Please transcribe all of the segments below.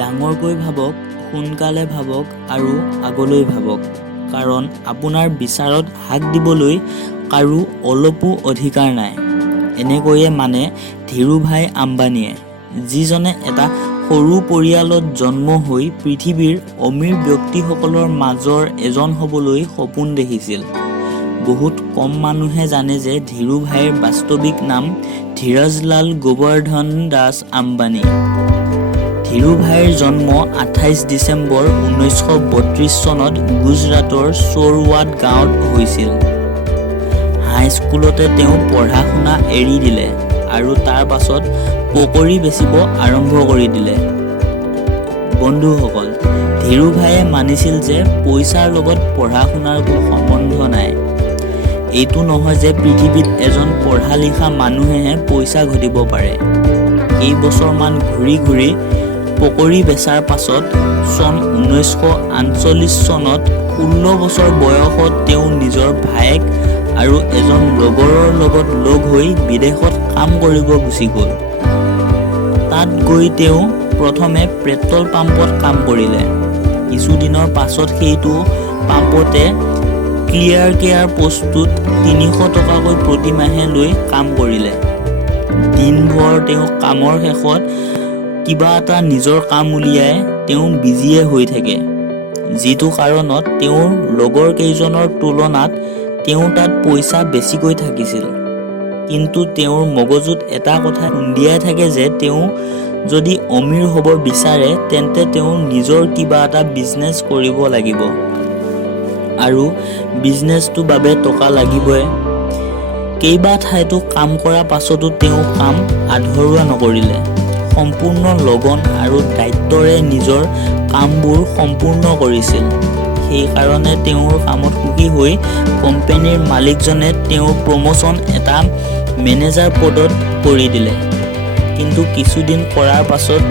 ডাঙৰকৈ ভাবক, সোনকালে ভাবক আৰু আগলৈ ভাবক, কাৰণ আপোনাৰ বিচাৰত হাক দিবলৈ কাৰো অলপো অধিকাৰ নাই। এনেকৈয়ে মানে ধীৰুভাই আম্বানীয়ে, যিজনে এটা সৰু পৰিয়ালত জন্ম হৈ পৃথিৱীৰ অমীৰ ব্যক্তিসকলৰ মাজৰ এজন হ'বলৈ সপোন দেখিছিল। বহুত কম মানুহে জানে যে ধীৰুভাইৰ বাস্তৱিক নাম ধীৰজলাল গোবৰ্ধন দাস আম্বানী। ধীৰুভাইৰ জন্ম 28 ডিচেম্বৰ 1932 চনত গুজৰাটৰ চৰৱাত গাঁৱত হৈছিল। হাইস্কুলতে তেওঁ পঢ়া শুনা এৰি দিলে আৰু তাৰ পাছত পকৰি বেচিব আৰম্ভ কৰি দিলে। বন্ধুসকল, ধীৰুভাইয়ে মানিছিল যে পইচাৰ লগত পঢ়া শুনাৰ কোনো সম্বন্ধ নাই। এইটো নহয় যে পৃথিৱীত এজন পঢ়া লিখা মানুহেহে পইচা ঘটিব পাৰে। কেইবছৰমান ঘূৰি ঘূৰি পকৰি বেচাৰ পাছত চন 1948 চনত 16 বছৰ বয়সত তেওঁ নিজৰ ভায়েক আৰু এজন লগৰৰ লগত লগ হৈ বিদেশত কাম কৰিব গুচি গ'ল। তাত গৈ তেওঁ প্ৰথমে পেট্ৰল পাম্পত কাম কৰিলে। কিছুদিনৰ পাছত সেইটো পাম্পতে ক্লিয়াৰ কেয়াৰ পোষ্টটোত 300 টকাকৈ প্ৰতিমাহে লৈ কাম কৰিলে। দিনভৰ তেওঁ কামৰ শেষত কিবা এটা নিজৰ কাম উলিয়াই তেওঁ বিজিয়ে হৈ থাকে, যিটো কাৰণত তেওঁৰ লগৰ কেইজনৰ তুলনাত তেওঁ তাত পইচা বেছিকৈ থাকিছিল। কিন্তু তেওঁৰ মগজুত এটা কথা খুন্দিয়াই থাকে যে তেওঁ যদি অমীৰ হ'ব বিচাৰে তেন্তে তেওঁ নিজৰ কিবা এটা বিজনেছ কৰিব লাগিব আৰু বিজনেছটোৰ বাবে টকা লাগিবই। কেইবা ঠাইতো কাম কৰাৰ পাছতো তেওঁ কাম আধৰুৱা নকৰিলে। সম্পূৰ্ণ লগন আৰু দায়িত্বৰে নিজৰ কামবোৰ সম্পূৰ্ণ কৰিছিল। সেইকাৰণে তেওঁৰ কামত সুখী হৈ কোম্পানীৰ মালিকজনে তেওঁৰ প্ৰমোচন এটা মেনেজাৰ পদত কৰি দিলে। কিন্তু কিছুদিন কৰাৰ পাছত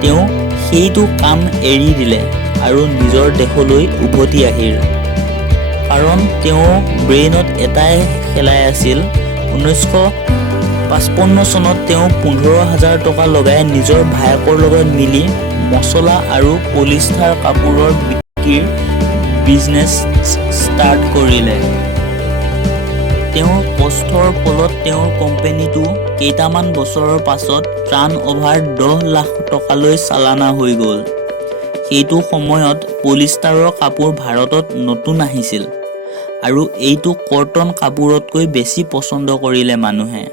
তেওঁ সেইটো কাম এৰি দিলে আৰু নিজৰ দেশলৈ উভতি আহিল। কাৰণ তেওঁৰ ব্ৰেইনত এটাই খেলাই আছিল। 1955 চনত তেওঁ 15,000 টকা লগাই নিজৰ ভায়েকৰ লগত মিলি মছলা আৰু পলিষ্টাৰ কাপোৰৰ বিক্ৰীৰ বিজনেছ ষ্টাৰ্ট কৰিলে। তেওঁৰ কষ্টৰ ফলত তেওঁৰ কোম্পানীটো কেইটামান বছৰৰ পাছত টাৰ্ণঅভাৰ 10 লাখ টকালৈ চালানা হৈ গ'ল। সেইটো সময়ত পলিষ্টাৰৰ কাপোৰ ভাৰতত নতুন আহিছিল আৰু এইটো কটন কাপোৰতকৈ বেছি পচন্দ কৰিলে মানুহে,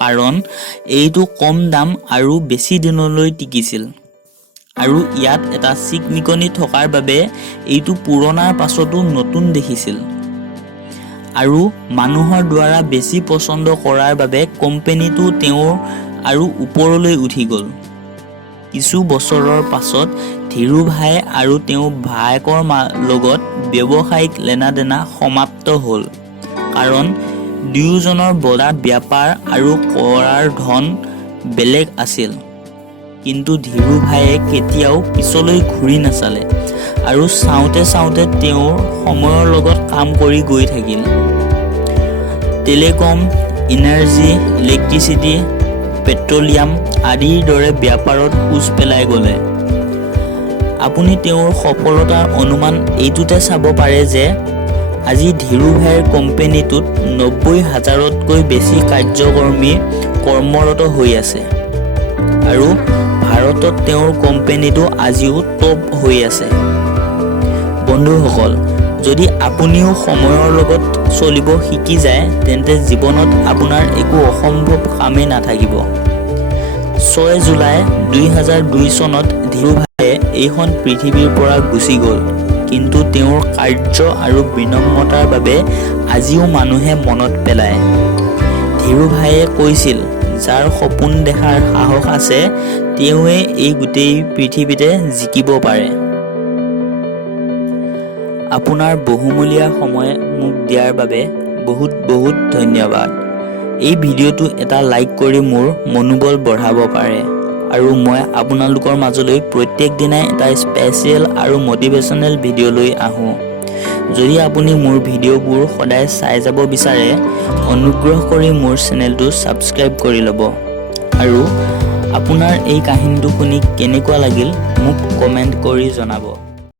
কাৰণ এইটো কম দাম আৰু বেছি দিনলৈ টিকিছিল। আৰু ইয়াত এটা চিকমিকনি থকাৰ বাবে এইটো পুৰণাৰ পাছতো নতুন দেখিছিল। আৰু মানুহৰ দ্বাৰা বেছি পচন্দ কৰাৰ বাবে কোম্পানীটো তেওঁৰ আৰু ওপৰলৈ উঠি গ'ল। কিছু বছৰৰ পাছত ধীৰুভাই আৰু তেওঁৰ ভায়েকৰ লগত ব্যৱসায়িক লেনাদেনা সমাপ্ত হ'ল, কাৰণ দুয়োজনৰ বজাৰ বেপাৰ আৰু কৰাৰ ধন বেলেগ আছিল। কিন্তু ধীৰুভাইয়ে কেতিয়াও পিছলৈ ঘূৰি নাচালে আৰু চাওঁতে চাওঁতে তেওঁৰ সময়ৰ লগত কাম কৰি গৈ থাকিল। টেলিকম, ইনাৰ্জি, ইলেক্ট্ৰিচিটি, পেট্ৰলিয়াম আদিৰ দৰে বেপাৰত খোজ পেলাই গ'লে। আপুনি তেওঁৰ সফলতাৰ অনুমান এইটোতে চাব পাৰে যে আজি ধীৰুভাইৰ কোম্পানীটোত 90,000তকৈ বেছি কাৰ্যকৰ্মী কৰ্মৰত হৈ আছে আৰু ভাৰতত তেওঁৰ কোম্পানীটো আজিও টপ হৈ আছে। বন্ধুসকল, যদি আপুনিও সময়ৰ লগত চলিব শিকি যায় তেন্তে জীৱনত আপোনাৰ একো অসম্ভৱ কামেই নাথাকিব। 6 জুলাই 2002 চনত ধীৰুভাইয়ে এইখন পৃথিৱীৰ পৰা গুচি গ'ল, কিন্তু তেওঁৰ কাৰ্য আৰু বিনম্ৰতাৰ বাবে আজিও মানুহে মনত পেলায়। ধীৰুভাইয়ে কৈছিল, যাৰ সপোন দেখাৰ সাহস আছে তেওঁৱে এই গোটেই পৃথিৱীতে জিকিব পাৰে। আপোনাৰ বহুমূলীয়া সময় মোক দিয়াৰ বাবে বহুত বহুত ধন্যবাদ। এই ভিডিঅ'টো এটা লাইক কৰি মোৰ মনোবল বঢ়াব পাৰে আৰু মই আপোনালোকৰ মাজলৈ প্ৰত্যেক দিনাই এটা স্পেচিয়েল আৰু মটিভেশ্যনেল ভিডিঅ' লৈ আহোঁ। যদি আপুনি মোৰ ভিডিঅ'বোৰ সদায় চাই যাব বিচাৰে অনুগ্ৰহ কৰি মোৰ চেনেলটো ছাবস্ক্ৰাইব কৰি ল'ব আৰু আপোনাৰ এই কাহিনীটো শুনি কেনেকুৱা লাগিল মোক কমেণ্ট কৰি জনাব।